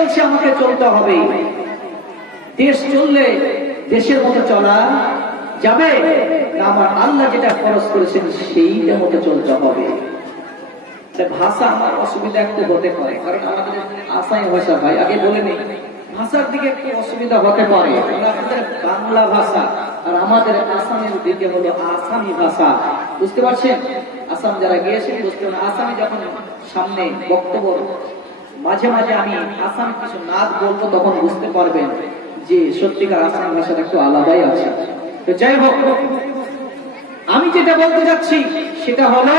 চলছে আমাকে চলতে হবে। দেশ চললে দেশের মতো চলা যাবে আমার আল্লাহ যেটা খরচ করেছেন সেইটা মতো চলতে হবে। ভাষা আমার অসুবিধা একটু হতে পারে, কারণ আমাদের আসাই ভাষা ভাই, আগে বলে নেই, ভাষার দিকে একটু অসুবিধা হতে পারে। বাংলা ভাষা আর আমাদের আসামের দিকে হলো আসামি ভাষা। বুঝতে পারছেন? আসাম যারা গিয়েছেন, বুঝতে পারেন আসামি যখন সামনে বক্তব্য মাঝে মাঝে আমি আসামি কিছু নাচ বলব, তখন বুঝতে পারবেন যে সত্যিকার আসামি ভাষাটা একটু আলাদাই আছে। তো যাই হোক, আমি যেটা বলতে যাচ্ছি সেটা হলো,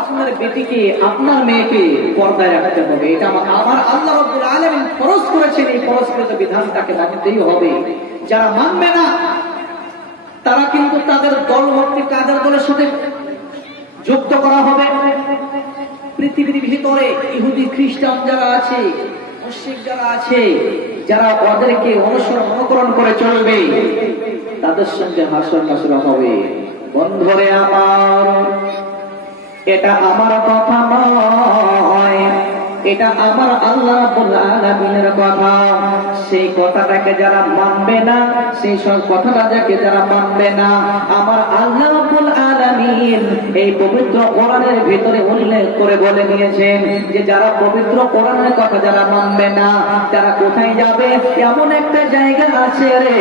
আপনার বেটিকে, আপনার মেয়েকে পর্দায় রাখতে হবে। এটা আমার আল্লাহ আলামিন ফরজ করেছেন, এই ফরজকৃত বিধান তাকে মানতেই হবে। যারা মানবে না, তারা কিন্তু তাদের দল ভর্তি কাদের দলের সাথে যুক্ত করা হবে? পৃথিবীর ভিতরে ইহুদি, খ্রিস্টান যারা আছে মুসিক যারা আছে, যারা ওদেরকে অনুসরণ, অনুকরণ করে চলবে, তাদের সঙ্গে হাসর নাসর হবে। বন্ধরে আমার, এটা আমার কথা এটা আমার আল্লাহ কথা। সেই কথাটাকে যারা মানবে না, সেই সব কথাটাকে যারা মানবে না, আমার আল্লাহ আলামিন এই পবিত্র কোরআনের ভিতরে উল্লেখ করে বলে দিয়েছেন যে, যারা পবিত্র কোরআনের কথা যারা মানবে না, তারা কোথায় যাবে? এমন একটা জায়গা আছে রে।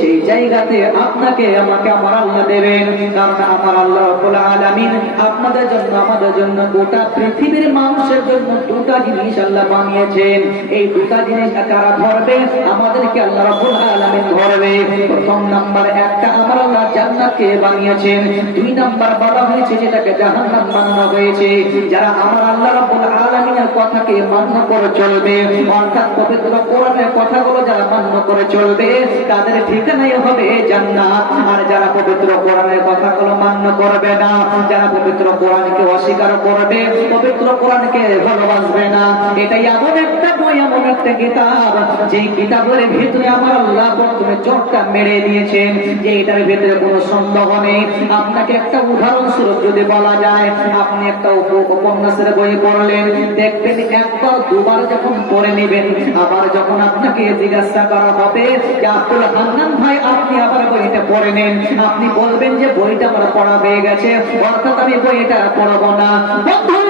সেই জায়গাতে আপনাকে, আমাকে আমার আল্লাহ দেবেন। কারণ আমার আল্লাহ রাব্বুল আলামিন আপনাদের জন্য, আমাদের জন্য গোটা পৃথিবীর মানুষের জন্য দুটা জিনিস আল্লাহ বানিয়েছেন। এই দুটা জিনিস কারা ধরবে, আমাদেরকে আল্লাহ রাব্বুল আলামিন ধরবে। প্রথম নাম্বার একটা, আমার আল্লাহ জান্নাতকে বানিয়েছেন। দুই নাম্বার বলা হয়েছে যেটাকে জাহান্নাম বানানো হয়েছে। যারা আমার আল্লাহ রাব্বুল আলামিনের কথাকে মান্য করে চলবে, অর্থাৎ পবিত্র কোরআনের কথাগুলো যারা মান্য করে চলবে, তাদের ঠিকানাই হবে জান্নাত। আর যারা পবিত্র কোরআনের কথাগুলো মান্য করবে না, যারা পবিত্র কোরআনকে অস্বীকার করবে, পবিত্র কোরআনকে ভালোবাসবে না। এটাই এমন একটা বই এমন একটা কিতাব যে কিতাবের ভিতরে আমার আল্লাহ প্রথমে চোখটা মেরে দিয়েছেন, যে এটার ভিতরে কোনো সন্দেহ নেই। আপনাকে একটা উদাহরণস্বরূপ যদি বলা যায়, আপনি একটা উপন্যাসের বই পড়লেন, দেখবেন একবার, দুবার যখন পড়ে নেবেন, আবার যখন আপনাকে জিজ্ঞাসা করা হবে যে, আব্দুল হান্নান ভাই, আপনি আবার বইটা পড়ে নেন। আপনি বলবেন যে, বইটা আমার পড়া হয়ে গেছে। অর্থাৎ আমি বইটা পড়ব না। বন্ধুরা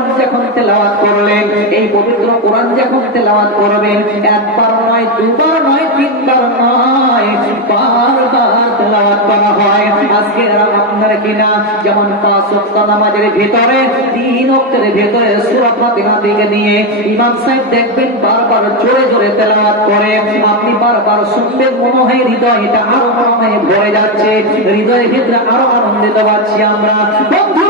কোরআন যখন তেলাওয়াত করলেন, এই পবিত্র কোরআন যখন তেলাওয়াত করবেন, একবার নয়, দুবার নয়, তিনবার নয়, বারবার তেলাওয়াত করা হয়। আজকে আপনার কিনা, যেমন পাঁচ ওয়াক্ত নামাজের ভিতরে, তিন ওয়াক্তের ভিতরে সূরা ফাতিহা থেকে নিয়ে ইমাম সাহেব দেখবেন বারবার জোরে জোরে তেলাওয়াত করে, আপনি বারবার শুনবেন, মনে হয় হৃদয়টা আরও মনে ভরে যাচ্ছে, হৃদয়ের ভিতরে আরও আনন্দিত পাচ্ছি আমরা। বন্ধুরা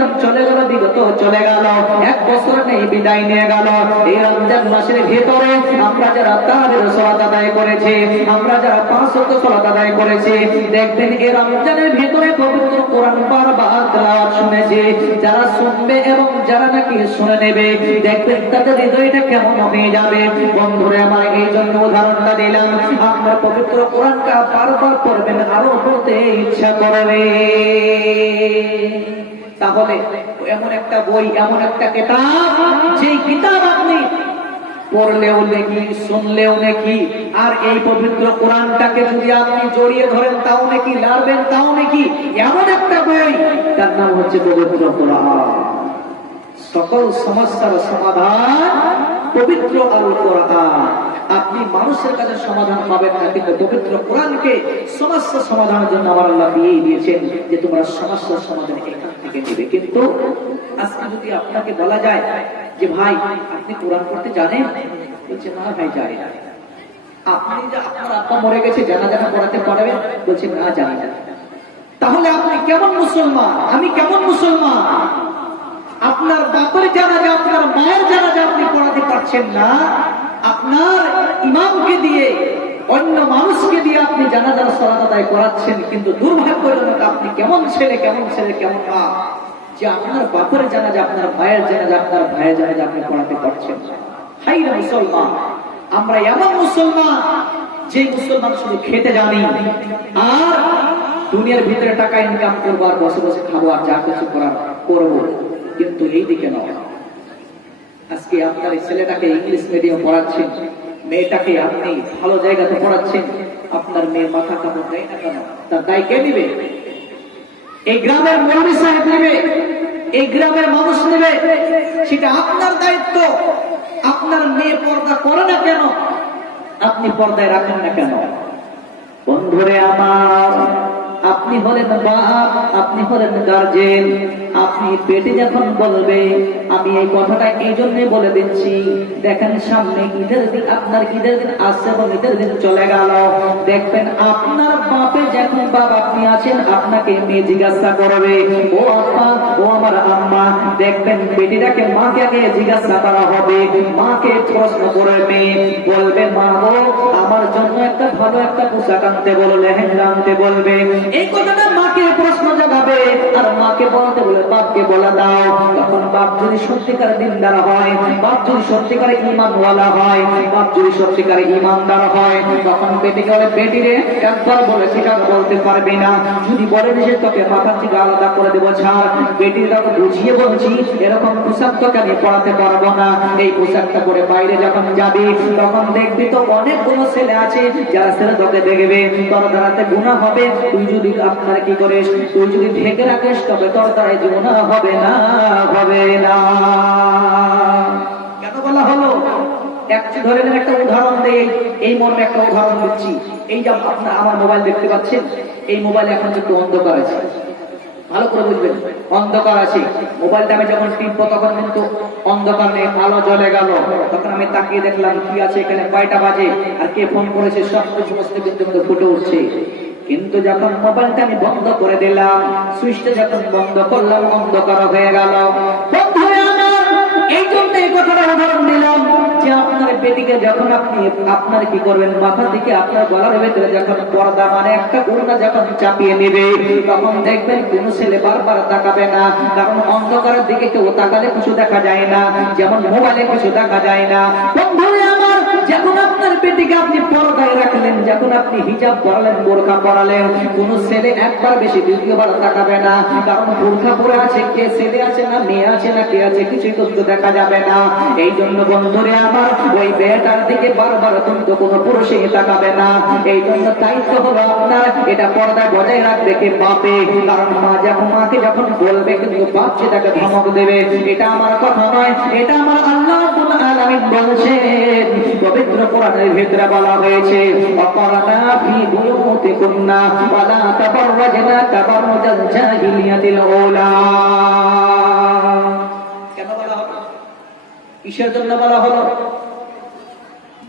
রমজান চলে গেল, বিগত চলে গেল, এক বছর নেই, বিদায় নিয়ে গেল। এই রমজান মাসের ভেতরে আমরা যারা তাদের সলাত আদায় করেছে, আমরা যারা পাঁচ শত সলাত আদায় করেছে, দেখবেন এই রমজানের ভেতরে পবিত্র কোরআন বারবার তেলাওয়াত শুনেছে। যারা শুনবে এবং যারা নাকি শুনে নেবে, দেখবেন তাদের হৃদয়টা কেমন হয়ে যাবে। বন্ধুরে, আমার এই জন্য উদাহরণটা দিলাম। আপনার পবিত্র কোরআনটা বারবার পড়বেন, আরও পড়তে ইচ্ছা করবে। তাহলে এমন একটা বই, এমন একটা কিতাব, যেই কিতাব আপনি পড়লেও নাকি, শুনলেও নাকি, আর এই পবিত্র কোরআনটাকে যদি আপনি জড়িয়ে ধরেন, তাও নাকি লাড়বেন, তাও নাকি এমন একটা বই, তার নাম হচ্ছে পবিত্র কোরআন। সকল সমস্যার সমাধান পবিত্র আল কোরআন। আপনি মানুষের কাছে সমাধান পাবেন না, কিন্তু পবিত্র কোরআনকে সমস্যা সমাধানের জন্য আমার আল্লাহ দিয়ে দিয়েছেন যে তোমরা সমস্যার সমাধান এখান থেকে নেবে কিন্তু আজকে যদি আপনাকে বলা যায় যে, ভাই, আপনি কোরআন পড়তে জানেন? বলছে, না ভাই, জানি না। আপনি যে আপনার আত্মা মরে গেছে জানা জানা পড়াতে পারবেন? বলছে, না, জানি না। তাহলে আপনি কেমন মুসলমান? আমি কেমন মুসলমান? আপনার বাপের জানাজা, আপনার মায়ের জানাজা আপনি পড়াতে পারছেন না। আপনার ইমামকে দিয়ে অন্য মানুষকে দিয়ে আপনি জানাজার সলাত আদায় করাচ্ছেন, কিন্তু দুর্ভাগ্যজনক আপনি কেমন ছেলে কেমন ছেলে, কেমন মা? যে আপনার বাপের জানাজা, আপনার মায়ের জানাজা, আপনার ভাইয়ের জানাজা আপনি পড়াতে পারছেন হাই মুসলমান, আমরা এমন মুসলমান যে মুসলমান শুধু খেতে জানি, আর দুনিয়ার ভিতরে টাকা ইনকাম করব আর বসে বসে খাব আর যা কিছু করার করব, কিন্তু এই দিকে নয়। আজকে আপনার এই ছেলেটাকে ইংলিশ মিডিয়াম পড়াচ্ছেন। মেয়েটাকে আপনি ভালো জায়গাতে পড়াচ্ছেন, আপনার মেয়ে মাথা কাপড় দেয় না কেন? তার দায় কে নিবে? এই গ্রামের মৌলী সাহেব নেবে, এই গ্রামের মানুষ নেবে, সেটা আপনার দায়িত্ব। আপনার মেয়ে পর্দা করে না কেন? আপনি পর্দায় রাখেন না কেন? বন্ধুরে আমার আপনি হলেন বাপ আপনি হলেন গার্জেন আপনি পেটে যখন বলবে, আমি এই কথাটা এই জন্যই বলে দিচ্ছি। দেখেন সামনে ঈদের দিন, আপনার ঈদের দিন আসছে এবং ঈদের দিন চলে গেল। দেখবেন আপনার বাপে যখন বাপ, আপনি আছেন, আপনাকে মেয়ে জিজ্ঞাসা করবে, ও আব্বা, ও আমার আম্মা, দেখবেন বেটিটাকে মাকে আগে জিজ্ঞাসা করা হবে। মাকে প্রশ্ন করবে বলবে, মা গো, আমার জন্য একটা ভালো একটা পোশাক আনতে বলো, লেহেঙ্গা আনতে বলবে। এই কথাটা মাকে প্রশ্ন জাগাবে মাকে বলতে বলে, বাপকে বলে দাও। তখন বাপ যদি সত্যিকার দিনদার হয়, বাপ যদি সত্যিকার ইমানওয়ালা হয়, বাপ যদি সত্যিকার ইমানদার হয়, তখন বেটিকে বলে, বেটিরে, একবার বলে সেটা বলতে পারবে না। যদি বলে যে তোকে মাথা থেকে আলাদা করে দেবো, ছাড়। বেটির তাকে বুঝিয়ে বলছি, এরকম পোশাক তোকে আমি পড়াতে পারব না। এই পোশাকটা পরে বাইরে যখন যাবি, তখন দেখবি তো অনেকগুলো ছেলে আছে, যারা ছেলে তোকে দেখবে। তোর দ্বারাতে গুণা হবে। তুই যদি আপনার কি করিস? তুই যদি ঢেকে রাখিস তবে তোর দ্বারাই গুণা হবে না হবে না। কেন বলা হলো? একটি ধরে নেন, একটা উদাহরণ দেই এই মর্মে একটা উদাহরণ দিচ্ছি। এই যে আপনার আমার মোবাইল দেখতে পাচ্ছেন, এই মোবাইল এখন একটু অন্ধকার আছে। ভালো করে বুঝবেন, অন্ধকার আছে। মোবাইলটা আমি যখন টিপবো তখন কিন্তু অন্ধকার নেই আলো জ্বলে গেল। তখন আমি তাকিয়ে দেখলাম, কি আছে এখানে, কয়টা বাজে, আর কে ফোন করেছে সব কিছু কিন্তু কিন্তু ফুটে উঠছে। কিন্তু যখন মোবাইলটা আমি বন্ধ করে দিলাম, সুইচটা যখন বন্ধ করলাম, অন্ধকার হয়ে গেল। এই জন্য এই কথাটা উদাহরণ দিলাম যে আপনার পেটিকে যখন আপনি, আপনার কি করবেন মাথা থেকে আপনার গলার ভেতরে যখন পর্দা মানে একটা যখন চাপিয়ে নেবে, তখন দেখবেন কোন ছেলে বারবার তাকাবে না, কারণ অন্ধকারের দিকে কেউ তাকালে কিছু দেখা যায় না, যেমন মোবাইলে কিছু দেখা যায় না। যখন আপনার পেটিকে আপনি পর্দায় রাখলেন, যখন আপনি হিজাব পরালেন, বোরখা পরালেন, কোন ছেলে একবার বেশি দ্বিতীয়বার তাকাবে না, কারণ বোরখা পরে আছে কে ছেলে আছে না মেয়ে আছে না কে আছে, কিছুই কিন্তু দেখা যাবে না। এই জন্য বন্ধুরে আমার, ওই মেয়েটার দিকে বারবার কিন্তু কোনো পুরুষই তাকাবে না। এই জন্য দায়িত্ব হলো আপনার, এটা পর্দা বজায় রাখবে কে বাপে, কারণ মা যখন, মাকে যখন বলবে, কিন্তু বাপ সেটাকে ধমক দেবে, এটা আমার কথা নয়, এটা আমার আল্লাহ আলামিন বলছেন। পবিত্র কোরআনের ভিতরে বলা হয়েছে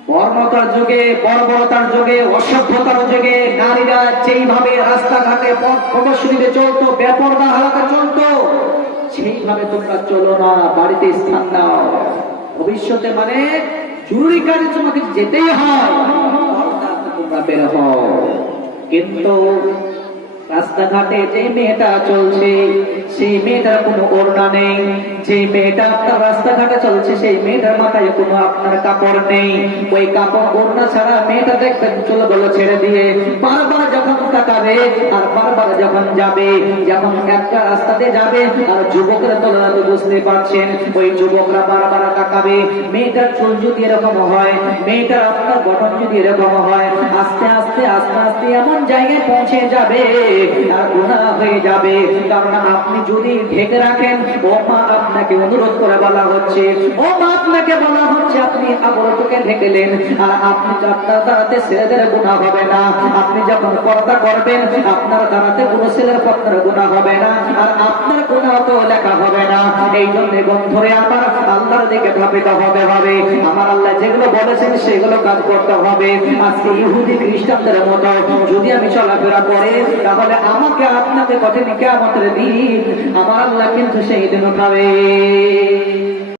বর্ণতার যুগে, বর্বরতার যুগে, অসভ্যতার যুগে নারীরা যেইভাবে রাস্তাঘাটে পথ প্রদর্শনীতে চলতো বেপরদা হালাতে চলতো, সেইভাবে তোমরা চলো না, বাড়িতে স্থান দাও। ভবিষ্যতে মানে জরুরি কাজে তোমাকে যেতেই হয়। কিন্তু রাস্তাঘাটে যে মেয়েটা চলছে, সেই মেয়েটার কোনো ওড়না নেই। যে মেয়েটা আপনার রাস্তাঘাটে চলছে, সেই মেয়েটার মাথায় কোনো আপনার কাপড় নেই। ওই কাপড় ওড়না ছাড়া মেয়েটা দেখবেন চলে গেলো ছেড়ে দিয়ে তাকাবে আর বারবার যখন যাবে, যখন একটা রাস্তাতে যাবে আর যুবকরা তো বুঝতে পারছেন। ওই যুবকরা বারবার মেয়েটার চুল যদি এরকম হয়, মেয়েটার আপনার গঠন যদি এরকম হয়, আস্তে আস্তে আস্তে আস্তে এমন জায়গায় পৌঁছে যাবে আর গুণা হয়ে যাবে। কারণ আপনি যদি ঢেকে রাখেন, ও মা আপনাকে অনুরোধ করে বলা হচ্ছে, ও মা আপনাকে বলা হচ্ছে, আপনি আবরতকে ঢেকেলেন আর আপনি আপনার ছেলেদের গুণা হবে না। আপনি যখন পর্দা করবেন, আপনার দ্বারাতে কোনো ছেলের পত্রের গুণা হবে না, আর আপনার গুণা তো লেখা হবে না। এই জন্য বন্ধুরে আমার আল্লাহর দিকে ধাপিত হবে হবে। আমার আল্লাহ যেগুলো বলেছেন সেগুলো কাজ করতে হবে। আজকে ইহুদি খ্রিস্টানদের মতো যদি আমি চলাফেরা করে, তাহলে আমাকে আপনাকে কঠিন কেমতের দিন আমার আল্লাহ কিন্তু সেই দিন উঠাবে।